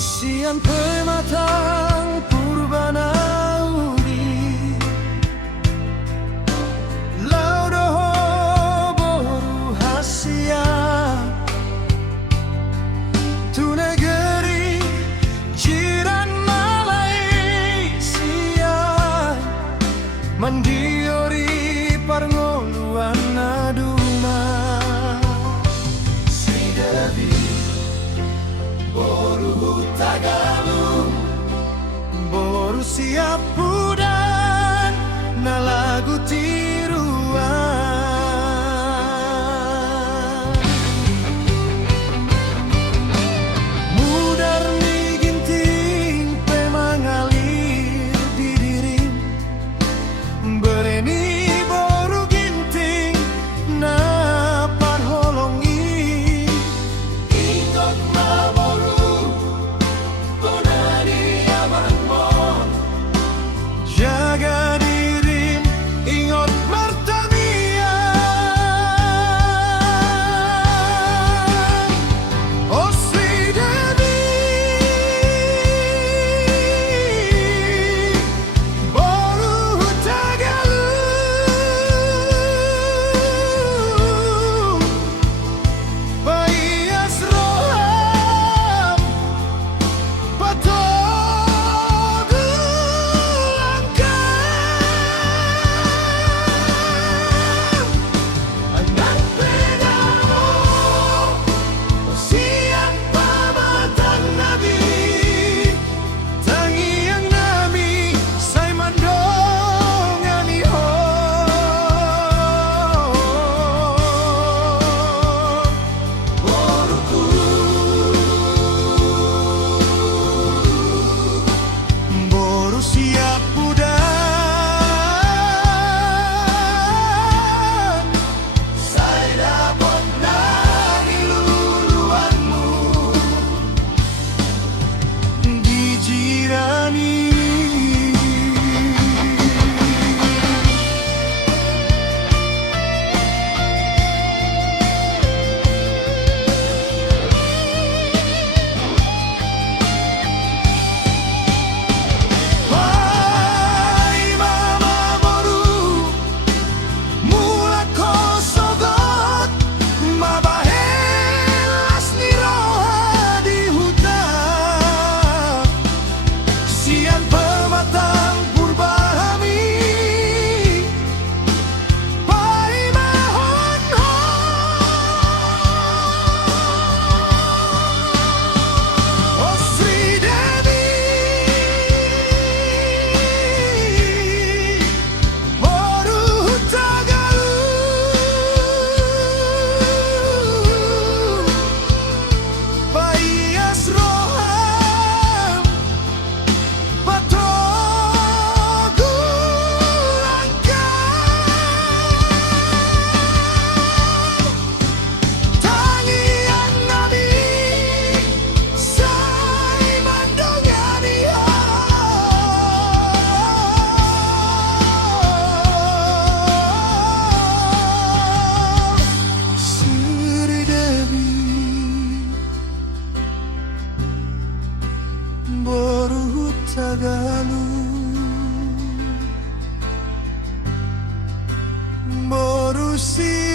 Siang pematang Purbanaudi Laudoho boru hasia Tu negeri jiran Malaysia Mandiori parngoluan aduma Sri Devi boru tagalu boru siap pudan na lagu tiruan mudar ni ginting pemangalir di dirim bereni boru ginting na parholongi ingot ma jaga diri, ingat martania. Oh Sri Devi, boru tagalu, payas roham, pato. Siap pudan saya dapat nari luluanmu dijirani boru tagalu boru si